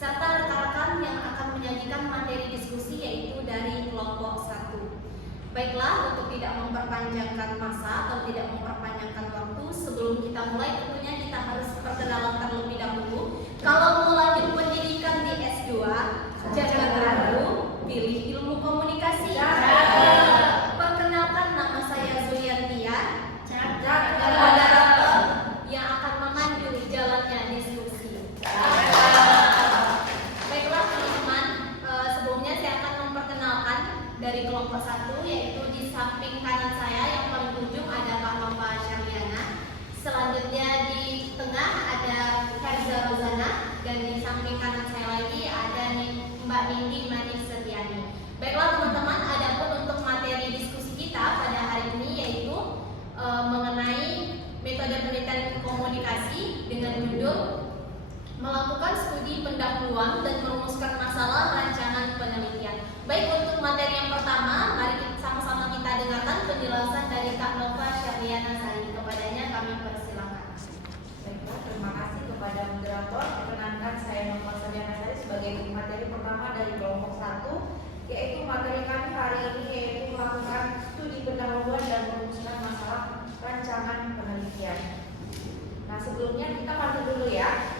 serta rekan-rekan yang akan menyajikan materi diskusi yaitu dari kelompok 1. Baiklah, untuk tidak memperpanjangkan masa atau tidak memperpanjangkan waktu, sebelum kita mulai tentunya kita harus perkenalan terlebih dahulu. Kalau mau lanjut pendidikan di S2, jangan ragu, pilih ilmu komunikasi. Perkenalkan, nama saya Zuliantia, moderator yang akan memandu jalannya diskusi. Baiklah teman-teman, sebelumnya saya akan memperkenalkan dari kelompok 1, yaitu di samping kanan saya yang paling ujung ada Kak Nova Syarliana. Selanjutnya di tengah ada Herza Rozana, dan di samping kanan saya lagi ada Mbak Nindi Manis Setiani. Baiklah teman-teman, adapun untuk materi diskusi kita pada hari ini yaitu mengenai metode penelitian komunikasi dengan judul melakukan studi pendahuluan dan merumuskan masalah rancangan penelitian. Baik, untuk materi yang pertama, mari sama-sama kita dengarkan penjelasan dari Kak Nova Syarliana Sari. Kepadanya kami persilakan. Baiklah, terima kasih kepada moderator. Perkenankan saya Nova Syarliana Sari sebagai materi pertama dari kelompok 1, yaitu materi kami hari ini yaitu melakukan studi pendahuluan dan merumuskan masalah rancangan penelitian. Nah, sebelumnya kita pantau dulu ya.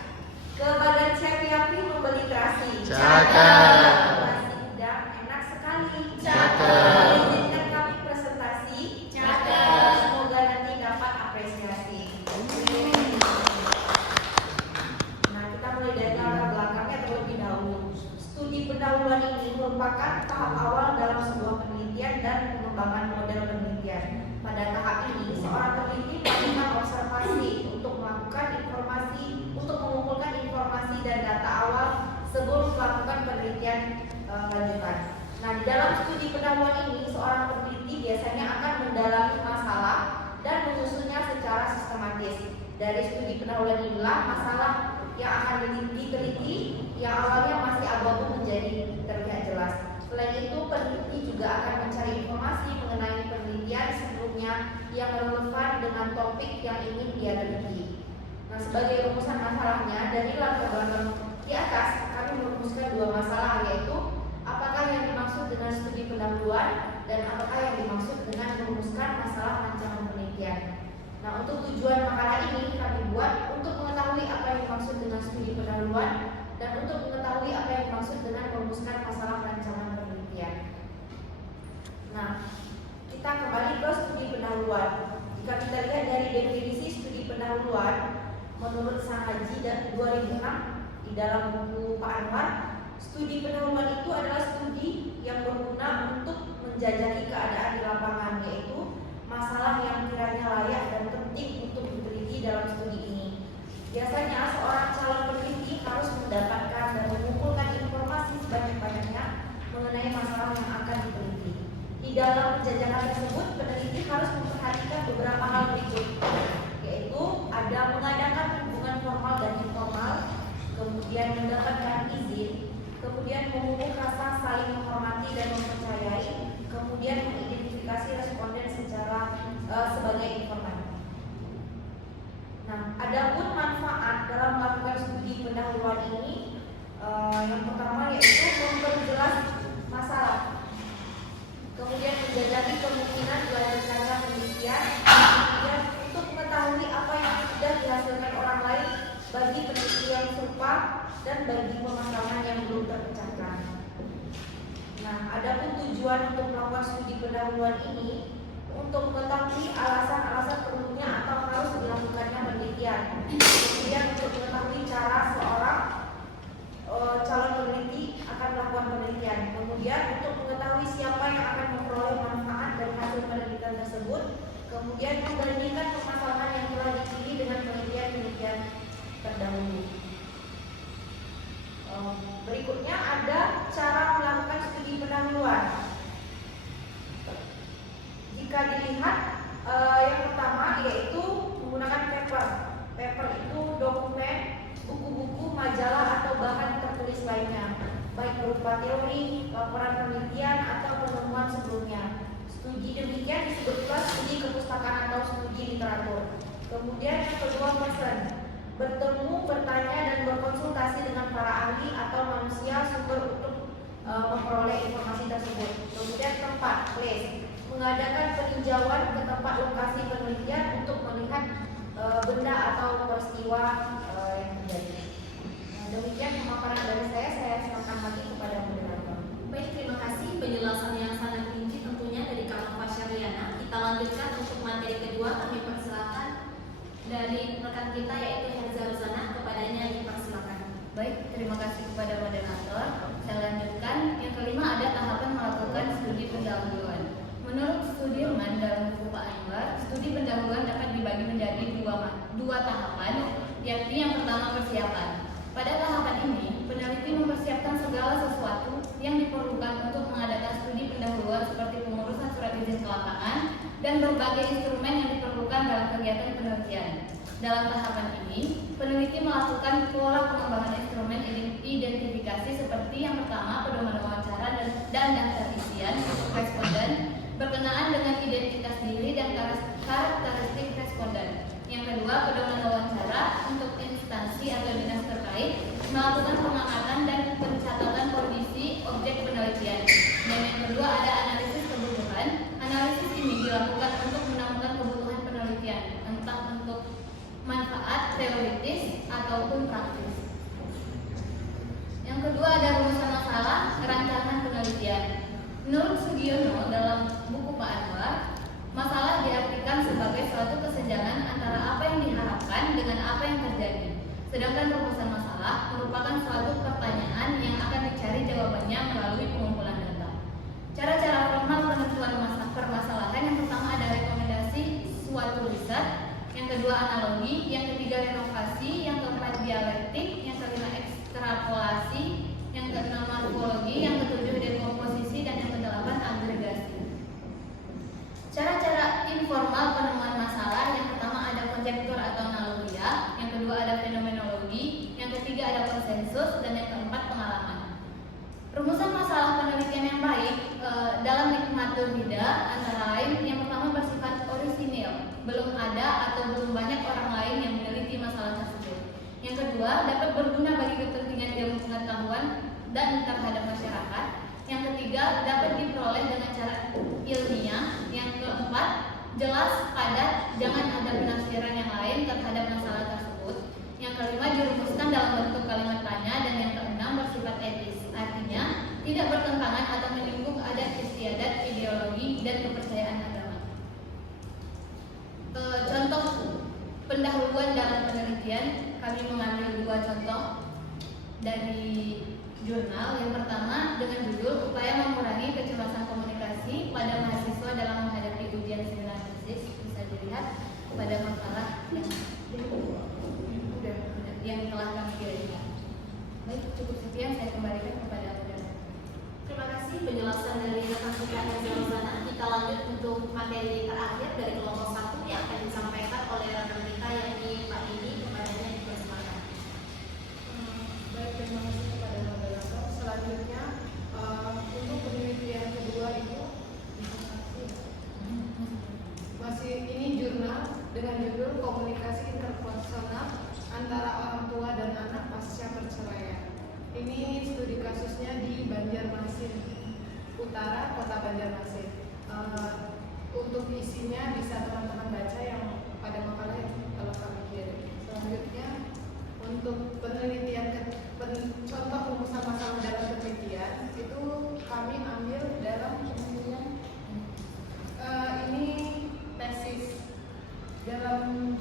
Ke Badan Cepiapi membeli terasi. Cakep. Terasi udang enak sekali. Cakep. Izinkan kami presentasi. Cakep. Semoga nanti dapat apresiasi. Nah, kita mulai dari latar belakangnya terlebih dahulu. Studi pendahuluan ini merupakan tahap awal dalam sebuah penelitian dan pengembangan model penelitian. Pada tahap ini, seorang peneliti melakukan observasi untuk mengumpulkan informasi dan data awal sebelum melakukan penelitian lanjutan. Nah, di dalam studi pendahuluan ini, seorang peneliti biasanya akan mendalami masalah dan menyusunnya secara sistematis. Dari studi pendahuluan inilah masalah yang akan diteliti yang awalnya masih abu-abu menjadi terlihat jelas. Selain itu, peneliti juga akan mencari informasi mengenai penelitian sebelumnya yang relevan dengan topik yang ingin dia teliti. Nah, sebagai rumusan masalahnya, dari latar belakang di atas kami merumuskan dua masalah, yaitu apakah yang dimaksud dengan studi pendahuluan dan apakah yang dimaksud dengan merumuskan masalah rancangan penelitian. Nah, untuk tujuan makalah ini kami buat untuk mengetahui apa yang dimaksud dengan studi pendahuluan dan untuk mengetahui apa yang dimaksud dengan merumuskan masalah rancangan penelitian. Nah, kita kembali ke studi pendahuluan. Jika kita lihat dari definisi studi pendahuluan menurut Sangaji 2006 di dalam buku Pak Anwar, studi pendahuluan itu adalah studi yang berguna untuk menjajaki keadaan di lapangan, yaitu masalah yang kiranya layak dan penting untuk diteliti dalam studi ini. Biasanya seorang calon peneliti harus mendapatkan dan mengumpulkan informasi sebanyak-banyaknya mengenai masalah yang akan diteliti. Di dalam penjajakan tersebut, peneliti harus memperhatikan beberapa hal berikut, yaitu ada mengadakan hubungan formal dan informal, kemudian mendapatkan izin, kemudian memupuk rasa saling menghormati dan mempercayai, kemudian mengidentifikasi responden secara sebagai informan. Nah, adapun manfaat dalam melakukan studi pendahuluan ini, yang pertama yaitu memperjelas masalah, kemudian menjajaki kemungkinan dilanjutkannya penelitian, kemudian untuk mengetahui apa yang sudah dihasilkan orang lain bagi peneliti yang serupa dan bagi pemahaman yang belum terpecahkan. Nah, adapun tujuan untuk melakukan studi pendahuluan ini untuk mengetahui alasan-alasan perlunya atau harus dilakukannya penelitian, kemudian untuk mengetahui cara seorang calon peneliti akan melakukan penelitian, kemudian untuk mengetahui siapa yang akan memperoleh manfaat dari hasil penelitian tersebut, kemudian membandingkan permasalahan yang telah dipilih dengan penelitian-penelitian terdahulu. Berikutnya ada cara melakukan studi pendahuluan. Jika dilihat, yang pertama yaitu menggunakan paper. Paper itu dokumen, buku-buku, majalah atau bahan tertulis lainnya, baik berupa teori, laporan penelitian atau penemuan sebelumnya. Studi demikian disebut pula studi kepustakaan atau studi literatur. Kemudian yang kedua, person, bertemu, bertanya dan berkonsultasi dengan para ahli ahli atau manusia sumber untuk memperoleh informasi tersebut. Kemudian keempat, place, mengadakan peninjauan ke tempat lokasi penelitian untuk melihat benda atau peristiwa yang terjadi. Demikian pemaparan dari saya serahkan lagi kepada moderator. Baik, terima kasih penjelasan yang sangat rinci tentunya dari Kak Nova Syariana. Kita lanjutkan untuk materi kedua, kami persilakan dari rekan kita yaitu Herza Rosana, kepadanya dipersilakan. Baik, terima kasih kepada moderator. Saya lanjutkan. Yang kelima ada tahapan melakukan studi pendahuluan. Menurut studi Riemann dalam buku Pak Anwar, studi pendahuluan dapat dibagi menjadi dua tahapan, yakni yang pertama persiapan. Pada tahapan ini, peneliti mempersiapkan segala sesuatu yang diperlukan untuk mengadakan studi pendahuluan seperti pengurusan surat izin ke lapangan dan berbagai instrumen yang diperlukan dalam kegiatan penelitian. Dalam tahapan ini, peneliti melakukan pola pengembangan instrumen identifikasi seperti yang pertama pedoman wawancara dan daftar isian untuk responden berkenaan dengan identitas diri dan karakteristik responden. Yang kedua, pedoman wawancara untuk instansi atau dinas terkait melakukan pengamatan dan pencatatan kondisi objek penelitian. Dan yang kedua ada analisis kebutuhan. Analisis ini dilakukan untuk menemukan kebutuhan penelitian, entah untuk manfaat teoritis ataupun praktis. Yang kedua ada rumusan masalah rancangan penelitian. Menurut Sugiono dalam buku Pak Anwar, masalah diartikan sebagai suatu kesenjangan antara apa yang diharapkan dengan apa yang terjadi. Sedangkan rumusan masalah merupakan suatu pertanyaan yang akan dicari jawabannya melalui pengumpulan data. Cara-cara formal penentuan permasalahan, yang pertama ada rekomendasi suatu riset, yang kedua analogi, yang ketiga renovasi, yang keempat dialektik, yang kelima ekstrapolasi, yang keenam morfologi, yang ketujuh dekomposisi, dan yang kedelapan agregasi. Cara-cara informal penemuan masalah, yang pertama ada konjektur atau analogia, yang kedua ada fenomenologi, yang ketiga ada konsensus, dan yang keempat pengalaman. Rumusan masalah penelitian yang baik dalam nikmatul hida antara lain yang pertama bersifat orisinil, belum ada atau belum banyak orang lain yang meneliti masalah tersebut. Yang kedua dapat berguna bagi kepentingan ilmu pengetahuan dan terhadap masyarakat. Yang ketiga dapat diperoleh dengan cara ilmiah. Yang keempat jelas, padat, jangan ada penafsiran yang lain terhadap masalah tersebut. Yang kelima dirumuskan dalam bentuk kalimat tanya, dan yang keenam bersifat etis, artinya tidak bertentangan atau menyinggung adat istiadat, ideologi, dan kepercayaan agama. Contoh pendahuluan dalam penelitian, kami mengambil dua contoh dari jurnal. Yang pertama dengan judul upaya mengurangi kecemasan komunikasi pada mahasiswa dalam menghadapi ujian seminar tesis. Bisa dilihat pada makalah yang telah kami kirimkan. Baik, cukup sekian, saya kembalikan kepada moderator. Terima kasih penjelasan dari rekan kita Herza Rosana. Kita lanjut untuk materi terakhir dari kelompok 1 yang akan disampaikan oleh rekan kita yakni Pak Dini, kepadanya dipersilakan. Baik, terima kasih kepada moderator. Selanjutnya untuk penelitian kedua itu masih ini jurnal dengan judul komunikasi interpersonal antara orang tua dan anak pasca perceraian. Ini studi kasusnya di Banjarmasin Utara, Kota Banjarmasin. Untuk isinya bisa teman-teman baca yang pada makalah yang telah kami kirim. Selanjutnya untuk penelitian contoh rumusan masalah dalam penelitian itu kami ambil dalam penelitian ini tesis dalam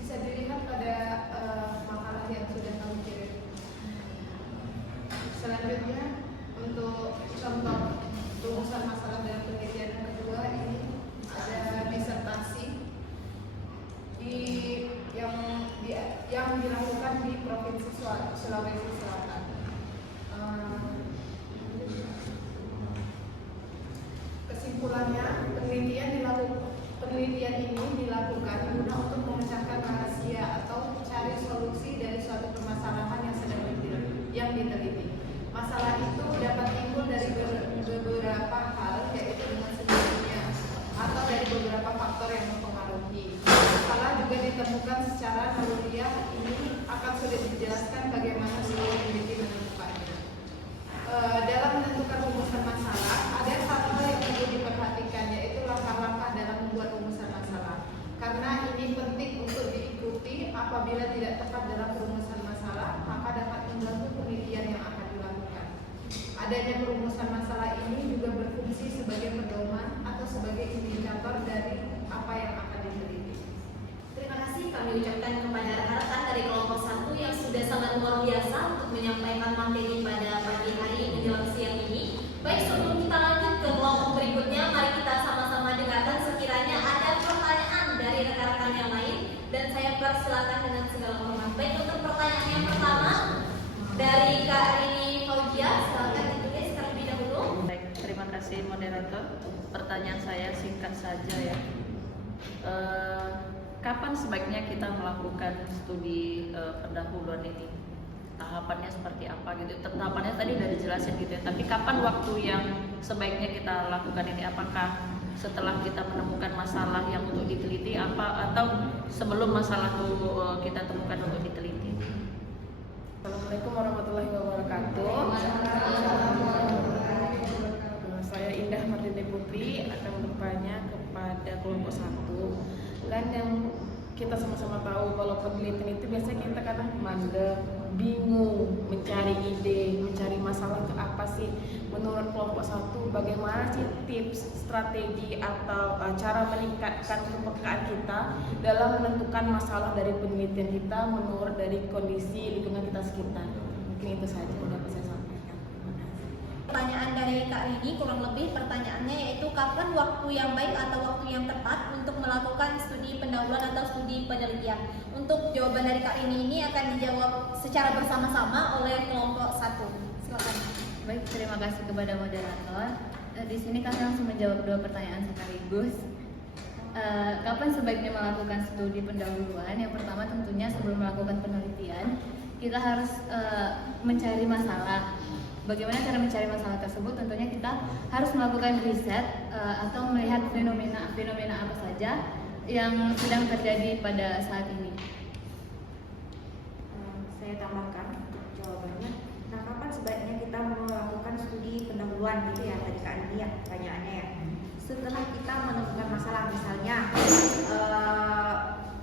bisa dilihat pada makalah yang sudah kami kirim. Selanjutnya untuk contoh rumusan masalah dalam penelitian yang kedua ini ada disertasi yang dilakukan di Provinsi Sulawesi Selatan. Kesimpulannya, penelitian ini dilakukan guna untuk memecahkan rahasia atau cari solusi dari suatu permasalahan yang sedang diteliti. Masalah itu dapat timbul dari beberapa hal, yaitu dengan sendirinya atau dari beberapa faktor yang mempengaruhi. Masalah juga ditemukan ditemukan secara naluriah, ini akan sulit dijelaskan bagaimana seorang peneliti menentukannya. Dalam menentukan rumusan masalah, ada satu hal yang perlu diperhatikan, yaitu langkah-langkah dalam membuat rumusan masalah. Karena ini penting untuk diikuti. Apabila tidak tepat dalam perumusan masalah, maka dapat mengganggu penelitian yang akan dilakukan. Adanya perumusan masalah ini juga berfungsi sebagai pedoman atau sebagai indikator dari apa yang akan diteliti. Terima kasih kami ucapkan kepada rekan-rekan dari kelompok 1 yang sudah sangat luar biasa untuk menyampaikan materi pada pagi hari menjelang siang ini. Baik, sebelum kita lanjut ke kelompok berikutnya, mari kita sama-sama dengarkan sekiranya ada pertanyaan dari rekan-rekan yang lain, dan saya persilakan dengan segala hormat. Baik, untuk pertanyaan yang pertama dari Kak Rini Fauzia, silakan ditulis terlebih dahulu. Baik, terima kasih moderator. Pertanyaan saya singkat saja ya. Kapan sebaiknya kita melakukan studi pendahuluan ini? Tahapannya seperti apa gitu? Tahapannya tadi udah dijelasin gitu ya. Tapi kapan waktu yang sebaiknya kita lakukan ini? Apakah setelah kita menemukan masalah yang untuk diteliti atau sebelum masalah itu kita temukan untuk diteliti? Assalamualaikum warahmatullahi wabarakatuh. Saya Indah Martini Putri akan bertanya kepada kelompok 1. Kan yang kita sama-sama tahu kalau penelitian itu biasanya kita kadang mandek, bingung, mencari ide, mencari masalah itu apa sih. Menurut kelompok 1, bagaimana sih tips, strategi atau cara meningkatkan kepekaan kita dalam menentukan masalah dari penelitian kita menurut dari kondisi lingkungan kita sekitar. Mungkin itu saja yang dapat saya sampaikan. Pertanyaan dari Kak Rini kurang lebih pertanyaannya yaitu kapan waktu yang baik atau waktu yang tepat untuk melakukan studi pendahuluan atau studi penelitian. Untuk jawaban dari Kak Rini ini akan dijawab secara bersama-sama oleh kelompok 1. Silakan. Baik, terima kasih kepada moderator. Di sini kami langsung menjawab 2 pertanyaan sekaligus. Kapan sebaiknya melakukan studi pendahuluan? Yang pertama tentunya sebelum melakukan penelitian, kita harus mencari masalah. Bagaimana cara mencari masalah tersebut? Tentunya kita harus melakukan riset atau melihat fenomena apa saja yang sedang terjadi pada saat ini. Saya tambahkan untuk jawabannya. Nah, kapan sebaiknya kita melakukan studi pendahuluan gitu ya tadi Kak Andi ya pertanyaannya ya. Setelah kita menemukan masalah, misalnya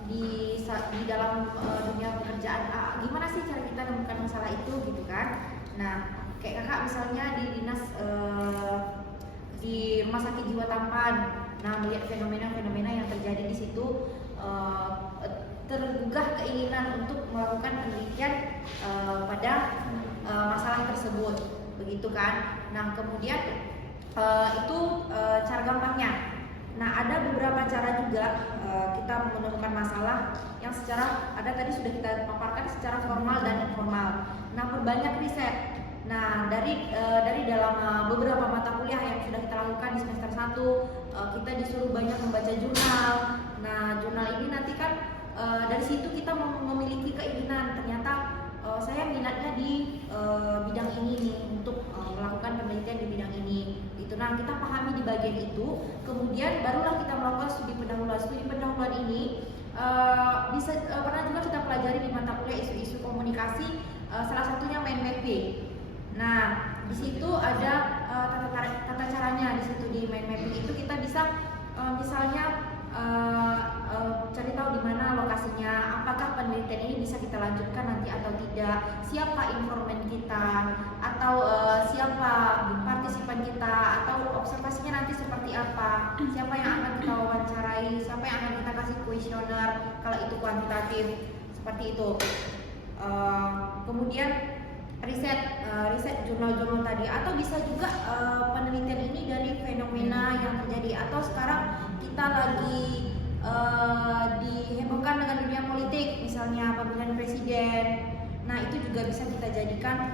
di dalam dunia pekerjaan, gimana sih cara kita menemukan masalah itu gitu kan? Nah, kayak kakak misalnya di dinas di rumah sakit jiwa Tampan, nah melihat fenomena-fenomena yang terjadi di situ, tergugah keinginan untuk melakukan penelitian pada masalah tersebut, begitu kan? Nah kemudian itu cara gampangnya. Nah ada beberapa cara juga kita menemukan masalah yang secara tadi sudah kita paparkan secara formal dan informal. Nah perbanyak riset. Nah dari dalam beberapa mata kuliah yang sudah kita lakukan di semester 1, kita disuruh banyak membaca jurnal. Nah jurnal ini nanti kan dari situ kita memiliki keinginan, ternyata saya minatnya di bidang ini nih, untuk melakukan penelitian di bidang ini gitu. Nah kita pahami di bagian itu, kemudian barulah kita melakukan studi pendahuluan. Studi pendahuluan ini bisa pernah juga kita pelajari di mata kuliah isu-isu komunikasi, salah satunya mind mapping. Nah di situ ada tata caranya. Di situ di mind mapping itu kita bisa misalnya cari tahu di mana lokasinya, apakah penelitian ini bisa kita lanjutkan nanti atau tidak, siapa informan kita, atau siapa partisipan kita, atau observasinya nanti seperti apa, siapa yang akan kita wawancarai, siapa yang akan kita kasih kuesioner kalau itu kuantitatif, seperti itu. Kemudian riset jurnal-jurnal tadi, atau bisa juga penelitian ini dari fenomena yang terjadi, atau sekarang kita lagi dihebohkan dengan dunia politik, misalnya pemilihan presiden. Nah itu juga bisa kita jadikan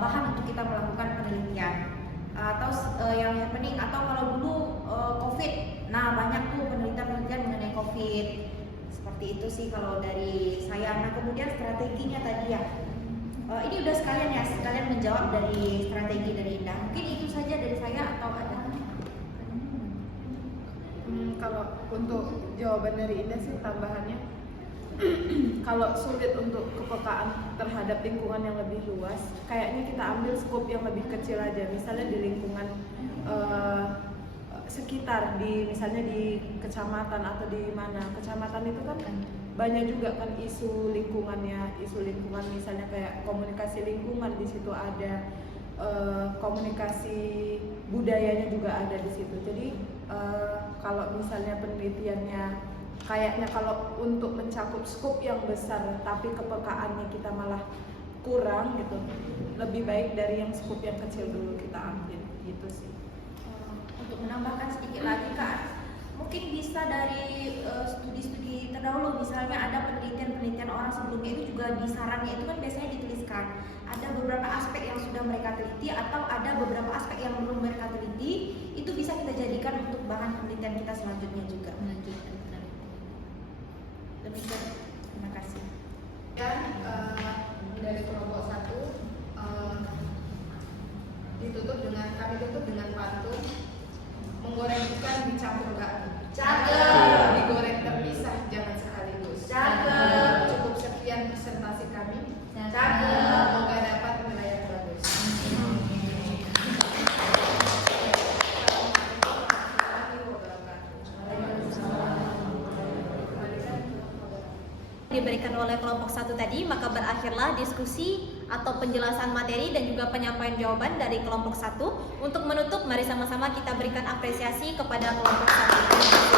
bahan untuk kita melakukan penelitian. Atau yang happening, atau kalau dulu COVID, nah banyak tuh penelitian mengenai COVID. Seperti itu sih kalau dari saya. Nah kemudian strateginya tadi ya, ini udah sekalian menjawab dari strategi dari Indah. Mungkin itu saja dari saya, atau ada? Kalau untuk jawaban dari Indah sih tambahannya, kalau sulit untuk kepekaan terhadap lingkungan yang lebih luas, kayaknya kita ambil skop yang lebih kecil aja. Misalnya di lingkungan sekitar, misalnya di kecamatan atau di mana. Kecamatan itu kan banyak juga kan isu lingkungan misalnya kayak komunikasi lingkungan, di situ ada komunikasi budayanya juga ada di situ. Jadi kalau misalnya penelitiannya kayaknya kalau untuk mencakup skop yang besar tapi kepekaannya kita malah kurang gitu, lebih baik dari yang skop yang kecil dulu kita ambil gitu sih. Untuk menambahkan sedikit lagi Kak, mungkin bisa dari studi-studi terdahulu, misalnya ada penelitian orang sebelumnya itu juga di sarannya itu kan biasanya dituliskan ada beberapa aspek yang sudah mereka teliti atau ada beberapa aspek yang belum mereka teliti, itu bisa kita jadikan untuk bahan penelitian kita selanjutnya juga. Melanjutkan penelitian. Demikian, terima kasih. Dan dari kelompok 1 kami tutup dengan pantun menggoreng ikan dicampur bakmi. Cakep. Digoreng terpisah jangan sekaligus. Cakep. Cukup sekian presentasi kami. Cakep. Semoga dapat nilai yang bagus. Diberikan oleh kelompok 1 tadi, maka berakhirlah diskusi atau penjelasan materi dan juga penyampaian jawaban dari kelompok 1. Untuk menutup, mari sama-sama kita berikan apresiasi kepada kelompok 1.